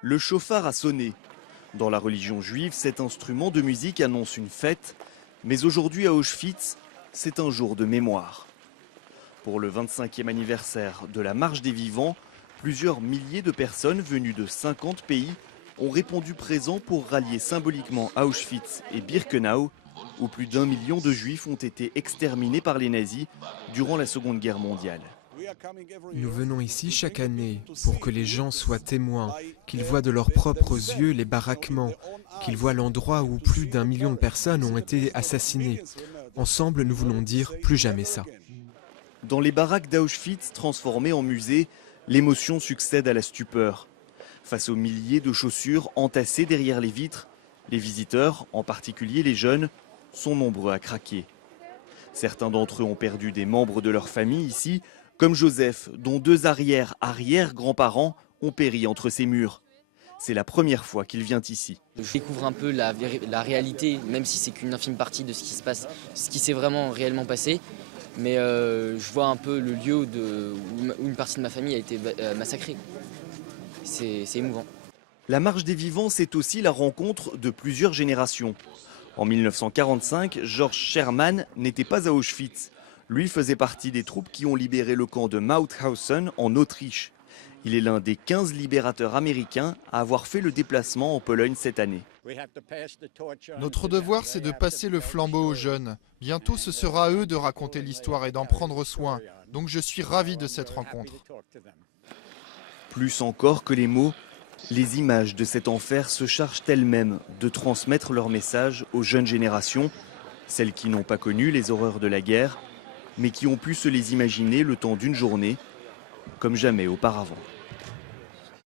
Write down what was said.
Le chauffard a sonné. Dans la religion juive, cet instrument de musique annonce une fête, mais aujourd'hui à Auschwitz, c'est un jour de mémoire. Pour le 25e anniversaire de la Marche des Vivants, plusieurs milliers de personnes venues de 50 pays ont répondu présents pour rallier symboliquement Auschwitz et Birkenau, où plus d'1 million de juifs ont été exterminés par les nazis durant la Seconde Guerre mondiale. Nous venons ici chaque année pour que les gens soient témoins, qu'ils voient de leurs propres yeux les baraquements, qu'ils voient l'endroit où plus d'1 million de personnes ont été assassinées. Ensemble, nous voulons dire plus jamais ça. Dans les baraques d'Auschwitz transformées en musée, l'émotion succède à la stupeur. Face aux milliers de chaussures entassées derrière les vitres, les visiteurs, en particulier les jeunes, sont nombreux à craquer. Certains d'entre eux ont perdu des membres de leur famille ici, comme Joseph, dont 2 arrière-grands-parents ont péri entre ces murs. C'est la première fois qu'il vient ici. Je découvre un peu la réalité, même si c'est qu'une infime partie de ce qui se passe, ce qui s'est vraiment réellement passé. Mais je vois un peu le lieu où une partie de ma famille a été massacrée. C'est émouvant. La Marche des Vivants, c'est aussi la rencontre de plusieurs générations. En 1945, George Sherman n'était pas à Auschwitz. Lui faisait partie des troupes qui ont libéré le camp de Mauthausen en Autriche. Il est l'un des 15 libérateurs américains à avoir fait le déplacement en Pologne cette année. Notre devoir, c'est de passer le flambeau aux jeunes. Bientôt, ce sera à eux de raconter l'histoire et d'en prendre soin. Donc je suis ravi de cette rencontre. Plus encore que les mots, les images de cet enfer se chargent elles-mêmes de transmettre leur message aux jeunes générations, celles qui n'ont pas connu les horreurs de la guerre, mais qui ont pu se les imaginer le temps d'une journée, comme jamais auparavant.